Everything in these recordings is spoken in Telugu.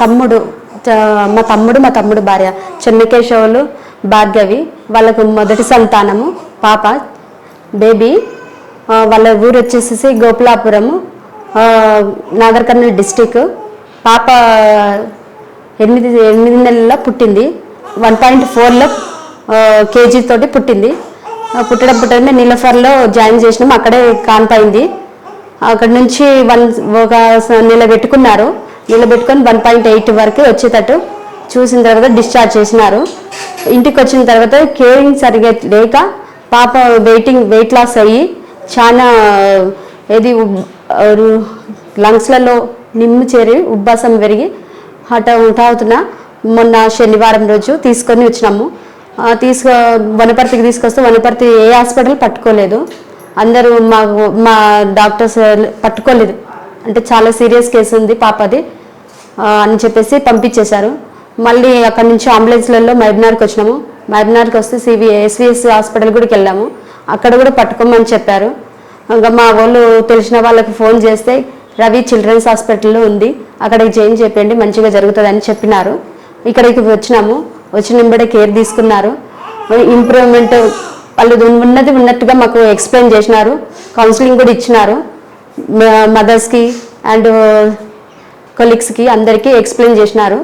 తమ్ముడు మా తమ్ముడు భార్య చెన్నకేశవులు భార్గవి, వాళ్ళకు మొదటి సంతానము పాప బేబీ. వాళ్ళ ఊరు వచ్చేసేసి గోపులాపురము, నాగర్ కర్నూల్ డిస్టిక్. పాప 8 నెలల్లో పుట్టింది. 1.4 kg తోటి పుట్టింది. పుట్టడమే నీలఫర్లో జాయిన్ చేసినాము, అక్కడే కాన్పైంది. అక్కడ నుంచి ఒక నిలబెట్టుకొని 1.8 వరకు వచ్చేటట్టు చూసిన తర్వాత డిశ్చార్జ్ చేసినారు. ఇంటికి వచ్చిన తర్వాత కేరింగ్ సరిగా లేక పాప వెయిట్ లాస్ అయ్యి చాలా లంగ్స్లలో నిమ్ము చేరి ఉబ్బాసం పెరిగి హఠాత్తున మొన్న శనివారం రోజు తీసుకొని వచ్చినాము. వనపర్తికి తీసుకొస్తే వనపర్తి ఏ హాస్పిటల్ పట్టుకోలేదు. అందరూ మా డాక్టర్స్ పట్టుకోలేదు, అంటే చాలా సీరియస్ కేసు ఉంది పాపది అని చెప్పేసి పంపించేశారు. మళ్ళీ అక్కడి నుంచి అంబులెన్స్లలో మహబూబ్నగర్కి వచ్చినాము. మహబూబ్నగర్కి వస్తే SVS హాస్పిటల్ కూడా వెళ్ళాము, అక్కడ కూడా పట్టుకోమని చెప్పారు. ఇంకా మా వాళ్ళు తెలిసిన వాళ్ళకి ఫోన్ చేస్తే రవి చిల్డ్రన్స్ హాస్పిటల్లో ఉంది, అక్కడికి జాయిన్ చెప్పండి మంచిగా జరుగుతుందని చెప్పినారు. ఇక్కడికి వచ్చినాము. వచ్చినప్పుడే కేర్ తీసుకున్నారు. ఇంప్రూవ్మెంట్ వాళ్ళు ఉన్నట్టుగా మాకు ఎక్స్ప్లెయిన్ చేసినారు. కౌన్సిలింగ్ కూడా ఇచ్చినారు. మదర్స్కి అండ్ కొలీగ్స్కి అందరికీ ఎక్స్ప్లెయిన్ చేసినారు.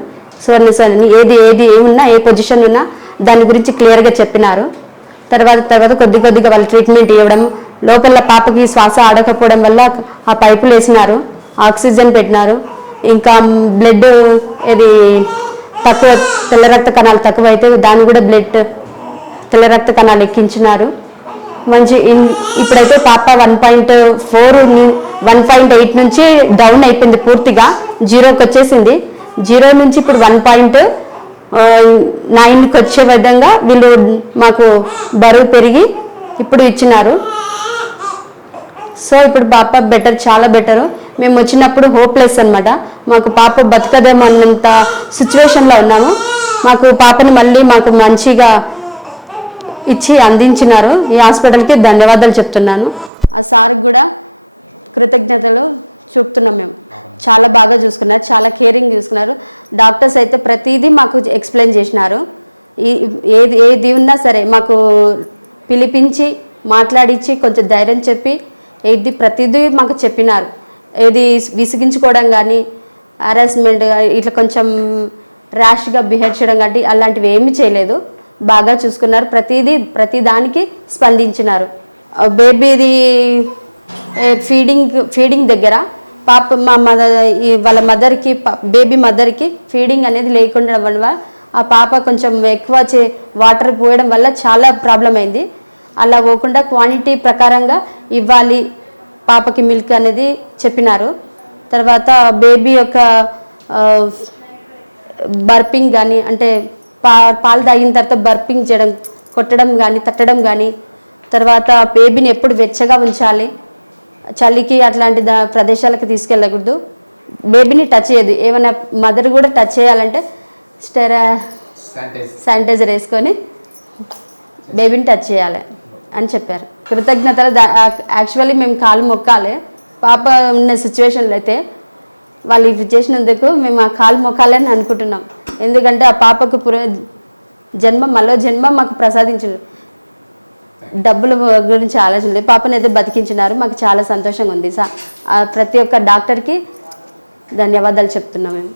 ఏది ఏమున్నా ఏ పొజిషన్ ఉన్నా దాని గురించి క్లియర్గా చెప్పినారు. తర్వాత కొద్దిగా వాళ్ళు ట్రీట్మెంట్ ఇవ్వడం, లోపల పాపకి శ్వాస ఆడకపోవడం వల్ల ఆ పైపులు వేసినారు, ఆక్సిజన్ పెట్టినారు. ఇంకా బ్లడ్ తక్కువ, తెల్ల రక్త కణాలు తక్కువ అయితే దాన్ని కూడా తెల్ల రక్త కణాలు ఎక్కించినారు. ఇప్పుడైతే పాప 1.8 నుంచి డౌన్ అయిపోయింది, పూర్తిగా 0కి వచ్చేసింది. 0 నుంచి ఇప్పుడు 1.9కి వచ్చే విధంగా వీళ్ళు మాకు బరువు పెరిగి ఇప్పుడు ఇచ్చినారు. సో ఇప్పుడు పాప బెటర్, చాలా బెటరు. మేము వచ్చినప్పుడు హోప్లెస్ అనమాట, మాకు పాప బతకదేమో అన్నంత సిచ్యువేషన్లో ఉన్నాము. మాకు పాపని మళ్ళీ మాకు మంచిగా ఇచ్చి అందించినారు. ఈ హాస్పిటల్కి ధన్యవాదాలు చెప్తున్నాను. ఆ సార్కి కూడా కృతజ్ఞతలు చూపుతున్నాం. మేము చాలా బాగా చూసుకున్నారు, చాలా కేరింగ్ చూసుకున్నారు. డాక్టర్స్ అయితే ప్రతిదీ మాకు ఎక్స్ప్లెయిన్ చేసినారు. ఏది ఉన్నా సరే మాకు పిలిపించి మాట్లాడించి కొంచెం ధైర్యం చెప్పి ప్రతిదీ మాకు చెప్పినారు. విసిగించుకోవడం కానీ, హరాస్మెంట్ ఇట్లా కొంచెం ర్యాష్గా బిహేవ్ చేయడం కానీ అలాంటివి ఏమీ చేయలేదు. బాగా చూసుకున్నారు. ప్రతి దానికి స్పందించినారు. బేబీది ఫీడింగ్ దగ్గర పాప వాళ్ళ మదర్కి, బేబీ మదర్కి ఫీడింగ్ అనేది లేకుండా వల్ల ఆ పాప కొంచెం ఎక్కువ వాటర్ పోయడం వల్ల చాలా ప్రాబ్లం అయింది. అలా పోకుండా క్వాంటిటీ ప్రకారంగా ఇవ్వాలి పాపకి మిల్క్ అనేది చెప్పినారు. తర్వాత బేబీ యొక్క బర్పింగ్ కానీ, అంటే పాలు తాగిన తర్వాత బర్పింగ్ చేయడం, కొట్టడం కానీ తట్టడం కానీ, తర్వాత బేబీని ఎప్పుడు వెచ్చగా ఉంచాలి, చలికి అట్లాంటి ప్రదేశాలకు తీసుకెళ్ళకూడదు. బేబీని టచ్ చేయదు. ఏమైనా మదర్ కూడా టచ్ చేయాలంటే శానిటైజర్ వేసుకొని బేబీని టచ్ చేయాలి అని చెప్పారు. కృతజ్ఞతలు. యాక్చువల్లీ మేము కాలు మొక్కాలి. పాప ఉన్న సిచ్యువేషన్లో అయితే వాళ్ళు ఇవి చేసినందుకు మేము ఆ కాలు మొక్కాలని అనుకుంటున్నాం. ఎందుకంటే ఆ పాపకు మరో జన్మ మాకు ప్రసాదించారు. డబ్బుల గురించి ఆలోచన లేదు, పాపను అయితే బతికించినారు. మాకు చాలా సంతోషంగా ఉంది. ప్రతి ఒక్క డాక్టర్కి ధన్యవాదాలు చెప్తున్నాం మేము.